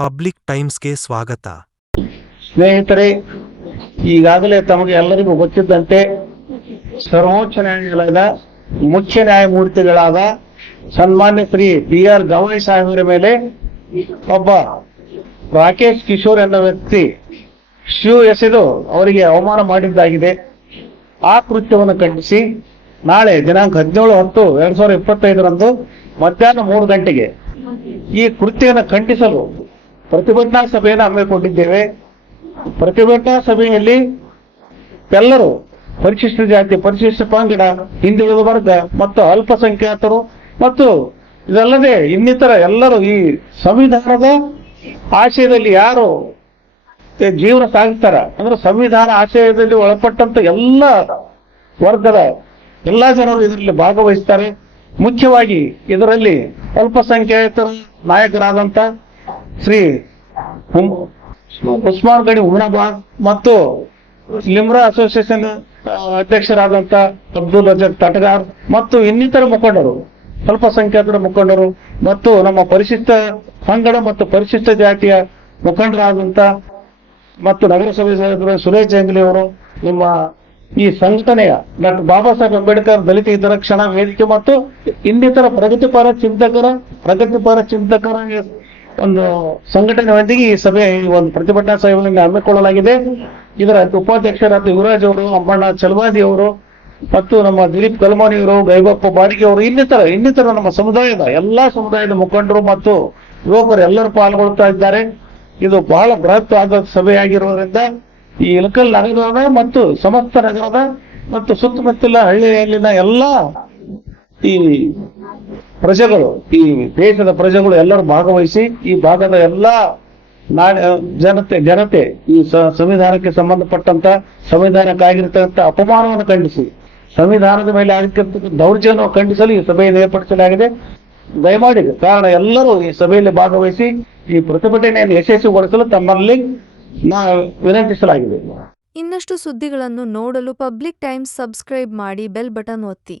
Public ಟೈಮ್ಸ್ಗೆ ಸ್ವಾಗತ. ಸ್ನೇಹಿತರೆ, ಈಗಾಗಲೇ ತಮಗೆ ಎಲ್ಲರಿಗೂ ಗೊತ್ತಿದ್ದಂತೆ ಸರ್ವೋಚ್ಚ ನ್ಯಾಯಾಲಯದ ಮುಖ್ಯ ನ್ಯಾಯಮೂರ್ತಿಗಳಾದ ಸನ್ಮಾನ್ಯ ಶ್ರೀ BR ಗವಾಯಿ ಸಾಹೇಬರ ಮೇಲೆ ಒಬ್ಬ ರಾಕೇಶ್ ಕಿಶೋರ್ ಎನ್ನುವ ವ್ಯಕ್ತಿ ಶೂ ಎಸೆದು ಅವರಿಗೆ ಅವಮಾನ ಮಾಡಿದ್ದಾಗಿದೆ. ಆ ಕೃತ್ಯವನ್ನು ಖಂಡಿಸಿ ನಾಳೆ ದಿನಾಂಕ 17/10/2025 ಮಧ್ಯಾಹ್ನ 3 ಗಂಟೆಗೆ ಈ ಕೃತ್ಯವನ್ನು ಖಂಡಿಸಲು ಪ್ರತಿಭಟನಾ ಸಭೆಯನ್ನು ಹಮ್ಮಿಕೊಂಡಿದ್ದೇವೆ. ಪ್ರತಿಭಟನಾ ಸಭೆಯಲ್ಲಿ ಎಲ್ಲರೂ ಪರಿಶಿಷ್ಟ ಜಾತಿ, ಪರಿಶಿಷ್ಟ ಪಂಗಡ, ಹಿಂದುಳಿದ ವರ್ಗ ಮತ್ತು ಅಲ್ಪಸಂಖ್ಯಾತರು ಮತ್ತು ಇದಲ್ಲದೆ ಇನ್ನಿತರ ಎಲ್ಲರೂ ಈ ಸಂವಿಧಾನದ ಆಶಯದಲ್ಲಿ ಯಾರು ಜೀವನ ಸಾಗಿಸ್ತಾರ ಅಂದ್ರೆ ಸಂವಿಧಾನ ಆಶಯದಲ್ಲಿ ಒಳಪಟ್ಟಂತ ಎಲ್ಲ ವರ್ಗದ ಎಲ್ಲಾ ಜನರು ಇದರಲ್ಲಿ ಭಾಗವಹಿಸ್ತಾರೆ. ಮುಖ್ಯವಾಗಿ ಇದರಲ್ಲಿ ಅಲ್ಪಸಂಖ್ಯಾತರ ನಾಯಕರಾದಂತ ಶ್ರೀ ಉಸ್ಮಾನ್ ಗಡಿ ಹುಮ್ನಾಬಾದ್ ಮತ್ತು ಲಿಮ್ರಾ ಅಸೋಸಿಯೇಷನ್ ಅಧ್ಯಕ್ಷರಾದಂತ ಅಬ್ದುಲ್ ರಜಾಕ್ ತಟಗಾರ್ ಮತ್ತು ಇನ್ನಿತರ ಮುಖಂಡರು, ಅಲ್ಪಸಂಖ್ಯಾತರ ಮುಖಂಡರು ಮತ್ತು ನಮ್ಮ ಪರಿಶಿಷ್ಟ ಪಂಗಡ ಮತ್ತು ಪರಿಶಿಷ್ಟ ಜಾತಿಯ ಮುಖಂಡರಾದಂತ ಮತ್ತು ನಗರಸಭೆ ಸದಸ್ಯರು ಸುರೇಶ್ ಜಂಗ್ಲಿ ಅವರು, ನಿಮ್ಮ ಈ ಸಂಘಟನೆಯ ಡಾಕ್ಟರ್ ಬಾಬಾ ಸಾಹೇಬ್ ಅಂಬೇಡ್ಕರ್ ದಲಿತ ಹಿತರಕ್ಷಣಾ ವೇದಿಕೆ ಮತ್ತು ಇನ್ನಿತರ ಪ್ರಗತಿಪರ ಚಿಂತಕರ ಒಂದು ಸಂಘಟನೆಯೊಂದಿಗೆ ಈ ಸಭೆ, ಈ ಒಂದು ಪ್ರತಿಭಟನಾ ಸಭೆಯನ್ನು ಹಮ್ಮಿಕೊಳ್ಳಲಾಗಿದೆ. ಇದರ ಉಪಾಧ್ಯಕ್ಷರಾದ ಯುವರಾಜ್ ಅವರು, ಅಮ್ಮಣ್ಣ ಚಲವಾದಿ ಅವರು ಮತ್ತು ನಮ್ಮ ದಿಲೀಪ್ ಕಲ್ಮಾನಿ ಅವರು, ಗೈಬಪ್ಪ ಬಾಡಿಗೆ ಅವರು, ಇನ್ನಿತರ ನಮ್ಮ ಸಮುದಾಯದ ಎಲ್ಲಾ ಸಮುದಾಯದ ಮುಖಂಡರು ಮತ್ತು ಯುವಕರು ಎಲ್ಲರೂ ಪಾಲ್ಗೊಳ್ತಾ ಇದ್ದಾರೆ. ಇದು ಬಹಳ ಬೃಹತ್ವಾದ ಸಭೆಯಾಗಿರುವುದರಿಂದ ಈ ಇಳಕಲ್ ನಗರದ ಮತ್ತು ಸಮಸ್ತ ನಗರದ ಮತ್ತು ಸುತ್ತಮುತ್ತಲ ಹಳ್ಳಿಯಲ್ಲಿನ ಎಲ್ಲಾ ಈ ಪ್ರಜೆಗಳು, ಈ ದೇಶದ ಪ್ರಜೆಗಳು ಎಲ್ಲರೂ ಭಾಗವಹಿಸಿ ಈ ಭಾಗದ ಎಲ್ಲಾ ಜನತೆ ಈ ಸಂವಿಧಾನಕ್ಕೆ ಸಂಬಂಧಪಟ್ಟಂತ ಸಂವಿಧಾನಕ್ಕಾಗಿರ್ತಕ್ಕಂಥ ಅಪಮಾನವನ್ನು ಖಂಡಿಸಿ ಸಂವಿಧಾನದ ಮೇಲೆ ಆಗಿರ್ತಕ್ಕಂಥ ದೌರ್ಜನ್ಯವನ್ನು ಖಂಡಿಸಲು ಈ ಸಭೆಯನ್ನು ಏರ್ಪಡಿಸಲಾಗಿದೆ. ದಯಮಾಡಿ ಕಾರಣ ಎಲ್ಲರೂ ಈ ಸಭೆಯಲ್ಲಿ ಭಾಗವಹಿಸಿ ಈ ಪ್ರತಿಭಟನೆಯನ್ನು ಯಶಸ್ವಿಗೊಳಿಸಲು ತಮ್ಮಲ್ಲಿ ವಿನಂತಿಸಲಾಗಿದೆ. ಇನ್ನಷ್ಟು ಸುದ್ದಿಗಳನ್ನು ನೋಡಲು ಪಬ್ಲಿಕ್ ಟೈಮ್ಸ್ ಸಬ್ಸ್ಕ್ರೈಬ್ ಮಾಡಿ, ಬೆಲ್ ಬಟನ್ ಒತ್ತಿ.